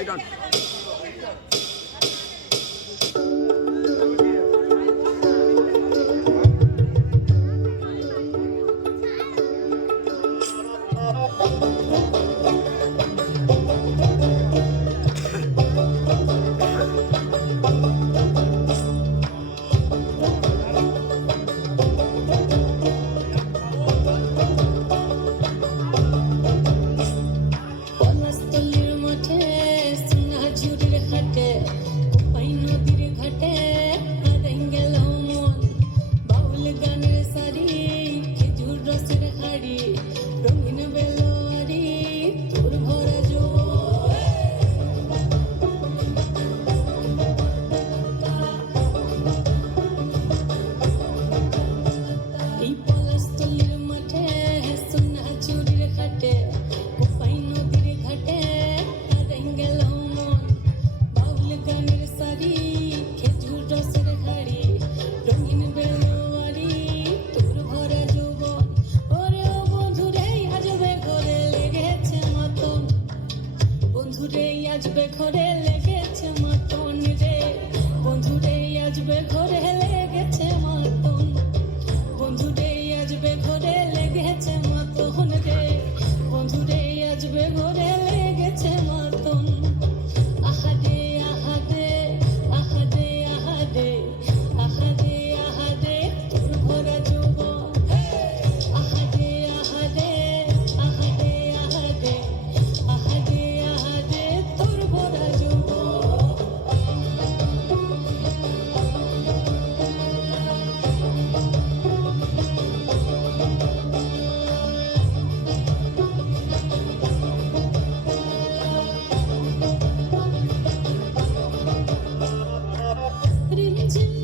Light on. আজবে ঘরে লেগেছে মাতন রে, বন্ধুরে আজবে ঘরে লেগেছে মাতন, বন্ধুরে আজবে ঘরে লেগেছে মাতন রে, বন্ধুরে আজবে ঘরে লেগেছে মাতন। আহারে আহারে আহারে আহারে আহারে আহারে তোর ভরা যৌবন, আহারে আহারে আহারে আহারে আহারে আহারে তোর ভরা যৌবন। রিমঝিম